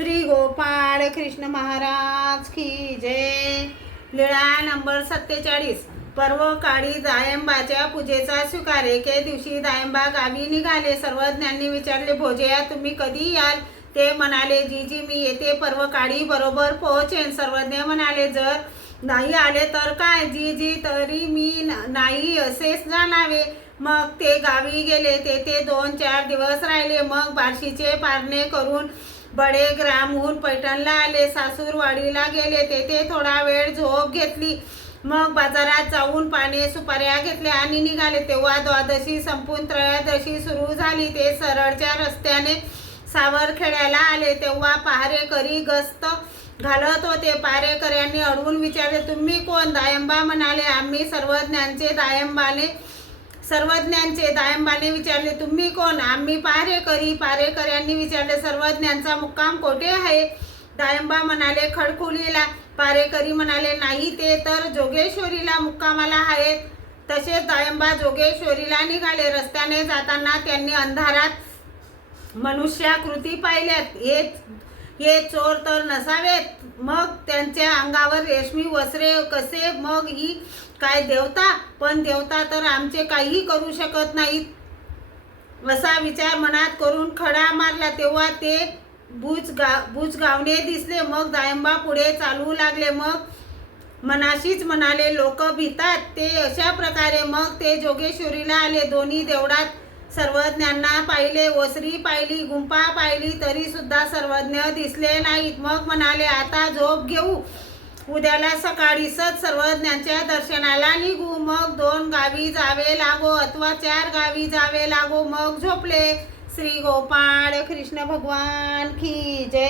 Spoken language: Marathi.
श्री गोपाळ कृष्ण महाराज की जय। लीळा नंबर 47। पर्व काळी दायंबाच्या पूजेचा स्वीकार। एके दिवशी दायंबा गावी निघाले। सर्वज्ञांनी विचारले, भोजया तुम्ही कधी याल? ते म्हणाले, जीजी मी येते पर्व काळी बरोबर पोहोचेन। सर्वज्ञ म्हणाले, जर नाही आले तर काय? जीजी तरी मी नाही असेच जाणावे। मग ते गावी गेले। तेथे 2-4 दिवस राहिले। मग बार्शीचे पारणे करून बडेग्रामहून पैठणला आले। सासूरवाडीला गेले। तेथे थोडा वेळ झोप घेतली। मग बाजारात जाऊन पाने सुपाऱ्या घेतल्या आणि निघाले। तेव्हा द्वादशी संपून त्रयोदशी सुरू झाली। ते सरळच्या रस्त्याने सावरखेड्याला आले। तेव्हा पहारेकरी गस्त घालत होते। पहारेकऱ्यांनी अडवून विचारले, तुम्ही कोण? दायंबा म्हणाले, आम्ही सर्वज्ञांचे। दायंबाने विचारले, तुम्ही कोण? आम्ही पहारेकरी। पहारेकऱ्यांनी विचारले, सर्वज्ञांचा मुक्काम कोठे आहे? दायंबा म्हणाले, खडखुलीला। पहारेकरी म्हणाले, नाही ते तर जोगेश्वरीला मुक्कामाला आहेत। तसेच दायंबा जोगेश्वरीला निघाले। रस्त्याने जाताना त्यांनी अंधारात मनुष्याकृती पाहिल्यात। हे चोर तर नसावेत? मग त्यांच्या अंगावर रेशमी वस्त्रे कसे? मग ही काय देवता? पण देवता तर आमचे काही करू शकत नाहीत असा विचार मनात करून खडा मारला। तेव्हा ते बुजगावणे दिसले। मग दायंबा पुढे चालू लागले। मग मनाशीच म्हणाले, लोक भितात ते अशा प्रकारे। मग ते जोगेश्वरीला आले। दोन्ही देवळात सर्वज्ञांना पाहिले। ओसरी पाहिली, गुंफा पाहिली, तरी सुद्धा सर्वज्ञ दिसले नाहीत। मग म्हणाले, आता झोप घेऊ, उद्याला सकाळीच सर्वज्ञांच्या दर्शनाला निघू। मग 2 गावी जावे लागो अथवा 4 गावी जावे लागो। मग झोपले। श्री गोपाळ कृष्ण भगवान की जय।